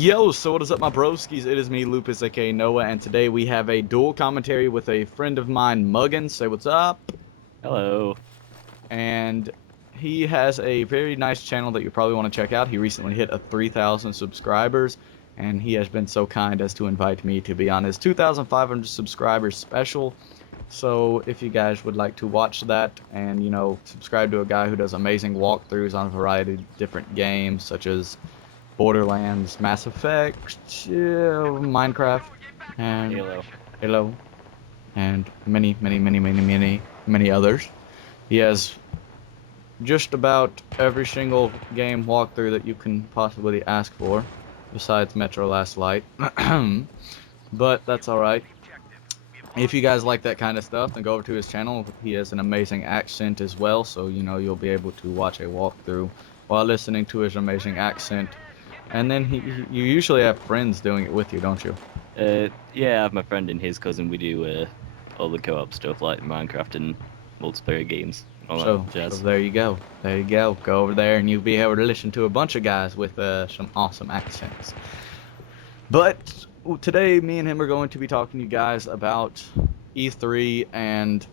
Yo, so what is up, my broskies? It is me, Lupus, aka Noah, and today we have a dual commentary with a friend of mine, Muggins. Say what's up. Hello. And he has a very nice channel that you probably want to check out. He recently hit a 3,000 subscribers, and he has been so kind as to invite me to be on his 2,500 subscribers special. So if you guys would like to watch that and, subscribe to a guy who does amazing walkthroughs on a variety of different games, such as Borderlands, Mass Effect, Minecraft, and Halo. Halo, and many others. He has just about every single game walkthrough that you can possibly ask for, besides Metro Last Light. But that's alright. If you guys like that kind of stuff, then go over to his channel. He has an amazing accent as well, so you'll be able to watch a walkthrough while listening to his amazing accent. And then you usually have friends doing it with you, don't you? Yeah, I have my friend and his cousin. We do all the co-op stuff like Minecraft and multiplayer games, all So that jazz. there you go. There you go. Go over there and you'll be able to listen to a bunch of guys with some awesome accents. But today, me and him are going to be talking to you guys about E3 and,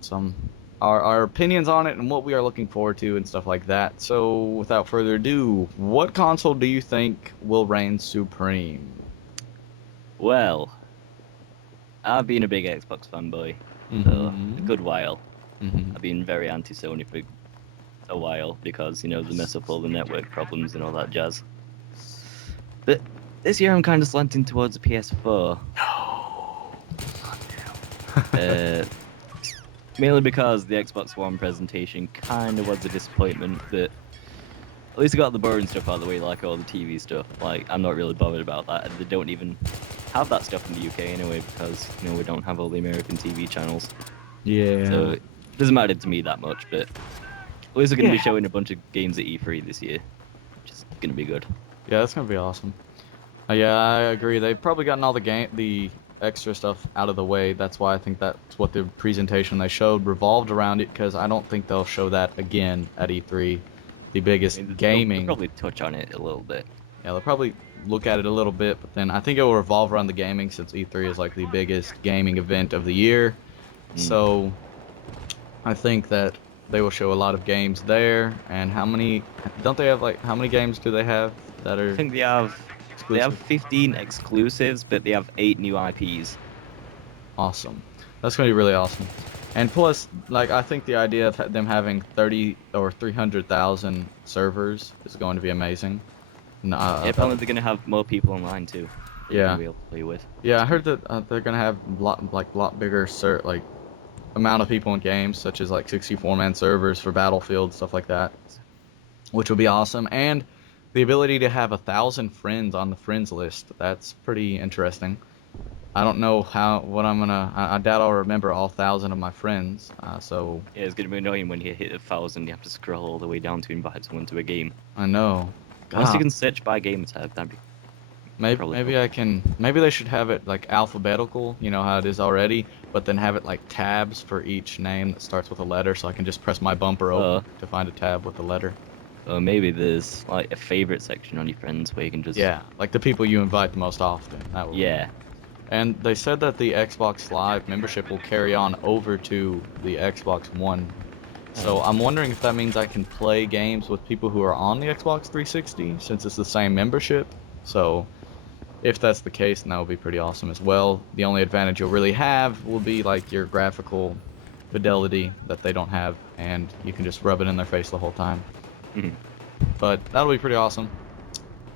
some our opinions on it and what we are looking forward to and stuff like that. So without further ado, what console do you think will reign supreme? Well, I've been a big Xbox fanboy for a good while. Mm-hmm. I've been very anti-Sony for a while because, they mess up all the network problems and all that jazz. But this year I'm kind of slanting towards the PS4. No. Mainly because the Xbox One presentation kind of was a disappointment, but at least I got the boring stuff out of the way, like all the TV stuff. Like, I'm not really bothered about that. They don't even have that stuff in the UK anyway, because, we don't have all the American TV channels. Yeah. So, it doesn't matter to me that much, but at least they're going to be showing a bunch of games at E3 this year, which is going to be good. Yeah, that's going to be awesome. Yeah, I agree. They've probably gotten all the extra stuff out of the way. That's why I think that's what the presentation they showed revolved around it, because I don't think they'll show that again at E3. The biggest gaming. They'll probably touch on it a little bit. Yeah, they'll probably look at it a little bit, but then I think it will revolve around the gaming, since E3 is like the biggest gaming event of the year. So I think that they will show a lot of games there. And how many games do they have that are I think they have exclusive? 15 exclusives, but they have 8 new IPs. Awesome. That's going to be really awesome. And plus, I think the idea of them having 30 or 300,000 servers is going to be amazing. Yeah, apparently they're going to have more people online too. Yeah. Be able to play with. Yeah, I heard that they're going to have lot bigger amount of people in games, such as 64-man servers for Battlefield, stuff like that, which will be awesome. And the ability to have 1,000 friends on the friends list, that's pretty interesting. I don't know I doubt I'll remember all 1,000 of my friends, so... Yeah, it's going to be annoying when you hit 1,000, you have to scroll all the way down to invite someone to a game. I know. Unless you can search by game tag, that'd be... Maybe I can... Maybe they should have it, alphabetical, you know how it is already, but then have it, tabs for each name that starts with a letter, so I can just press my bumper open to find a tab with a letter. Or maybe there's, a favorite section on your friends where you can just... Yeah, the people you invite the most often. That would yeah. And they said that the Xbox Live membership will carry on over to the Xbox One. So I'm wondering if that means I can play games with people who are on the Xbox 360, since it's the same membership. So if that's the case, then that would be pretty awesome as well. The only advantage you'll really have will be your graphical fidelity that they don't have, and you can just rub it in their face the whole time. But that'll be pretty awesome.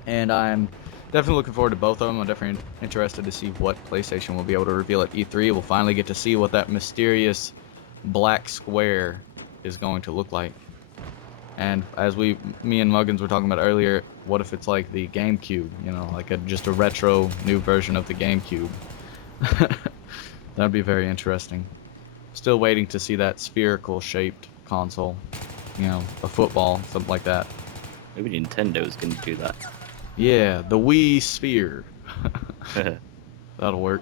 And I'm definitely looking forward to both of them. I'm definitely interested to see what PlayStation will be able to reveal at E3. We'll finally get to see what that mysterious black square is going to look like. And as me and Muggins were talking about earlier, what if it's like the GameCube, just a retro new version of the GameCube? That'd be very interesting. Still waiting to see that spherical shaped console, a football, something like that. Maybe Nintendo's going to do that. Yeah, the Wii Sphere. That'll work.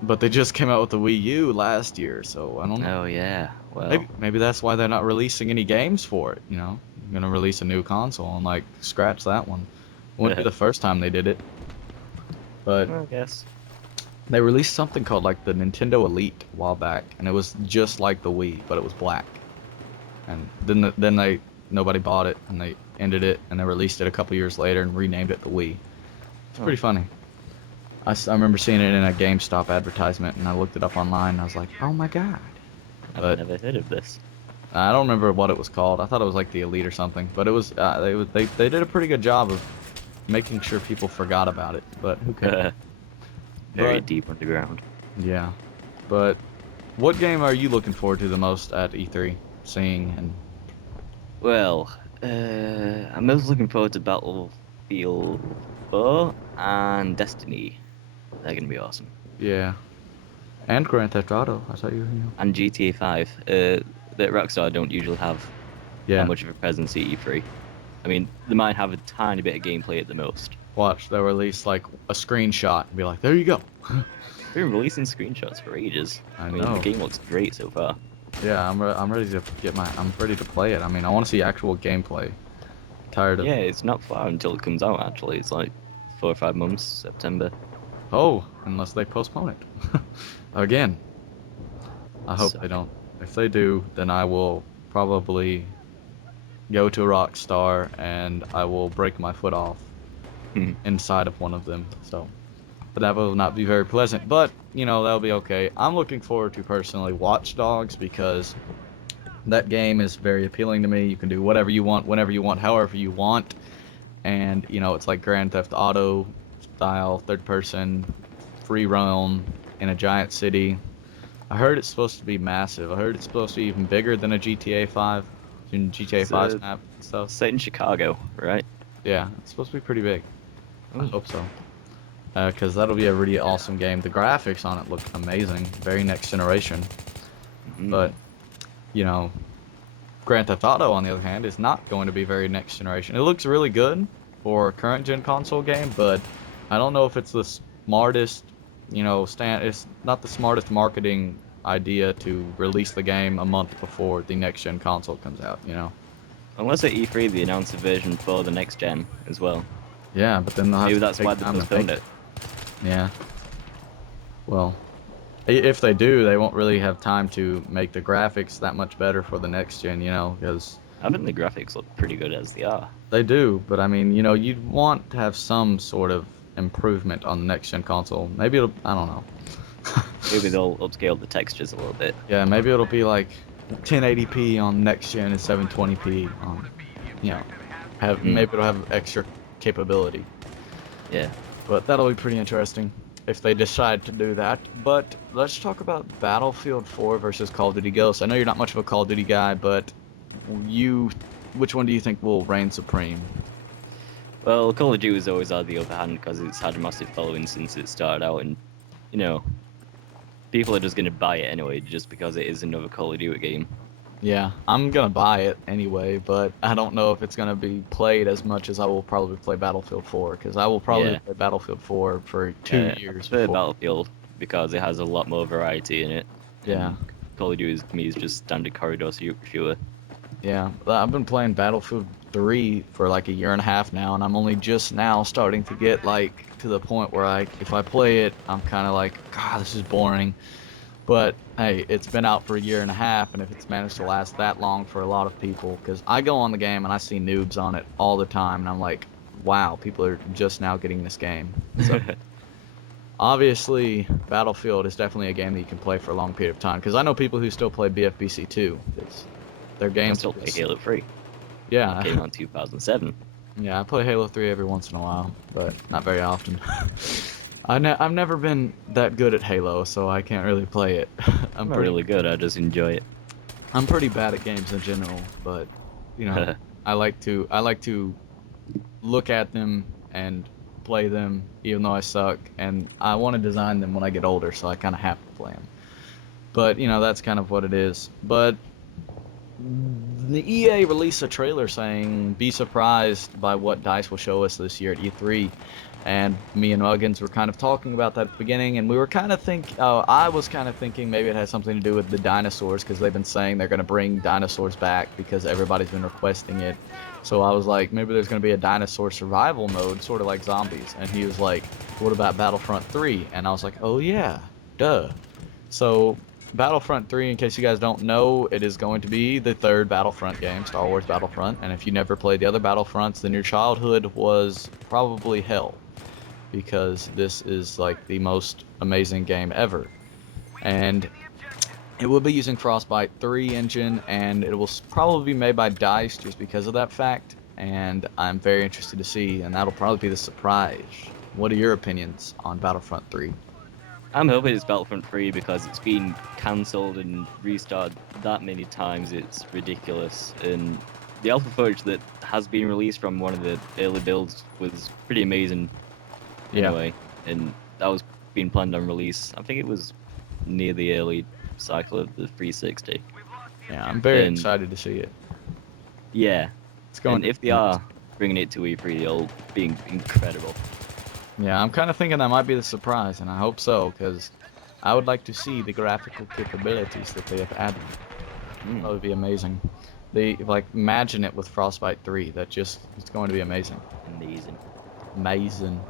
But they just came out with the Wii U last year, so I don't know. Oh, yeah. Well, maybe that's why they're not releasing any games for it, I'm gonna release a new console and scratch that one. Wouldn't be the first time they did it, but I guess. they released something called like the Nintendo Elite a while back, and it was just like the Wii, but it was black. And then they nobody bought it, and they ended it, and they released it a couple years later and renamed it the Wii. It's pretty funny. I remember seeing it in a GameStop advertisement, and I looked it up online, and I was like, oh my god. I've never heard of this. I don't remember what it was called. I thought it was like the Elite or something, but it was they did a pretty good job of making sure people forgot about it. But who cares? Very But- deep underground. Yeah, but what game are you looking forward to the most at E3? Seeing and Well, I'm most looking forward to Battlefield 4 and Destiny. They're gonna be awesome. yeah, and Grand Theft Auto. I thought you. And GTA 5. That Rockstar don't usually have Yeah. that much of a presence at E3. I mean, they might have a tiny bit of gameplay at the most. Watch, they'll release like a screenshot and be like, there you go. They've been releasing screenshots for ages. I mean, know. the game looks great so far. Yeah, I'm ready to I'm ready to play it. I mean, I want to see actual gameplay. Tired of. Yeah, it's not far until it comes out, actually. It's like 4 or 5 months, September. Oh, unless they postpone it. Again. I hope So- they don't. If they do, then I will probably go to Rockstar and I will break my foot off Hmm. inside of one of them. So, but that will not be very pleasant. But you know that'll be okay. I'm looking forward to personally Watch Dogs because that game is very appealing to me. You can do whatever you want, whenever you want, however you want, and you know it's like Grand Theft Auto style, third person, free roam in a giant city. I heard it's supposed to be massive. I heard it's supposed to be even bigger than a GTA 5, in GTA It's, 5's map and stuff. Set in Chicago, right? Yeah, it's supposed to be pretty big. I Ooh. hope so. Because that'll be a really awesome game. The graphics on it look amazing, very next generation. Mhm. But, you know, Grand Theft Auto, on the other hand, is not going to be very next generation. It looks really good for a current gen console game, but I don't know if it's the smartest, it's not the smartest marketing idea to release the game a month before the next gen console comes out, you know? Unless at E3 they announce a version for the next gen as well. Yeah, but then they'll have Maybe to that's take why they time to postponed make it. Yeah. Well, if they do, they won't really have time to make the graphics that much better for the next gen, because I think the graphics look pretty good as they are. they do. But I mean, you'd want to have some sort of improvement on the next gen console. Maybe I don't know. Maybe they'll upscale the textures a little bit. Yeah, maybe it'll be like 1080p on next gen and 720p on, maybe it'll have extra capability. Yeah. But that'll be pretty interesting if they decide to do that. But let's talk about Battlefield 4 versus Call of Duty Ghosts. I know you're not much of a Call of Duty guy, but which one do you think will reign supreme? Well, Call of Duty has always had the upper hand because it's had a massive following since it started out, and people are just gonna buy it anyway just because it is another Call of Duty game. Yeah, I'm gonna buy it anyway, but I don't know if it's gonna be played as much as I will probably play Battlefield 4, because I will probably Yeah. play Battlefield 4 for 2 years I prefer before. Battlefield because it has a lot more variety in it. Yeah. And Call of Duty to me is just standard corridor shooter. Yeah, I've been playing Battlefield 3 for like a year and a half now, and I'm only just now starting to get like to the point where if I play it, I'm kind of like, God, this is boring. But hey, it's been out for a year and a half, and if it's managed to last that long for a lot of people, because I go on the game and I see noobs on it all the time, and I'm like, wow, people are just now getting this game. So obviously, Battlefield is definitely a game that you can play for a long period of time, because I know people who still play BFBC 2. Their I games still play Halo 3. Yeah. Came out in 2007. Yeah, I play Halo 3 every once in a while, but not very often. I've never been that good at Halo, so I can't really play it. I'm not really good, I just enjoy it. I'm pretty bad at games in general, but I like to look at them and play them, even though I suck, and I want to design them when I get older, so I kind of have to play them. But that's kind of what it is. But the EA released a trailer saying, "Be surprised by what DICE will show us this year at E3." And me and Muggins were kind of talking about that at the beginning, and we were kind of I was kind of thinking maybe it has something to do with the dinosaurs, because they've been saying they're going to bring dinosaurs back because everybody's been requesting it. So I was like, maybe there's going to be a dinosaur survival mode, sort of like zombies. And he was like, what about Battlefront 3? And I was like, oh yeah, duh. So Battlefront 3, in case you guys don't know, it is going to be the third Battlefront game, Star Wars Battlefront. And if you never played the other Battlefronts, then your childhood was probably hell, because this is like the most amazing game ever. And it will be using Frostbite 3 engine, and it will probably be made by DICE just because of that fact. And I'm very interested to see, and that'll probably be the surprise. What are your opinions on Battlefront 3? I'm hoping it's Battlefront 3 because it's been cancelled and restarted that many times. It's ridiculous. And the alpha footage that has been released from one of the early builds was pretty amazing. Yeah. Anyway, and that was being planned on release. I think it was near the early cycle of the 360. Yeah, I'm very And excited to see it. yeah, It's going and to if they be are amazing. bringing it to E3, it'll be incredible. Yeah, I'm kind of thinking that might be the surprise, and I hope so, because I would like to see the graphical capabilities that they have added. That would be amazing. They like imagine it with Frostbite 3. It's going to be amazing. Amazing. Amazing.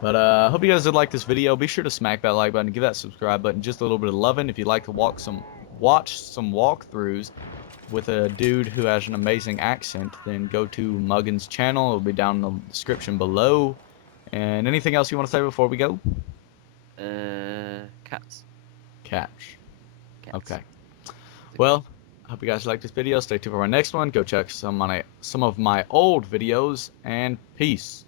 But I hope you guys did like this video. Be sure to smack that like button, give that subscribe button just a little bit of loving. If you'd like to watch some walkthroughs with a dude who has an amazing accent, then go to Muggins' channel. It'll be down in the description below. And anything else you want to say before we go? Cats. Catch. Cats. Okay. Well, I hope you guys liked this video. Stay tuned for our next one. Go check some of my old videos, and peace.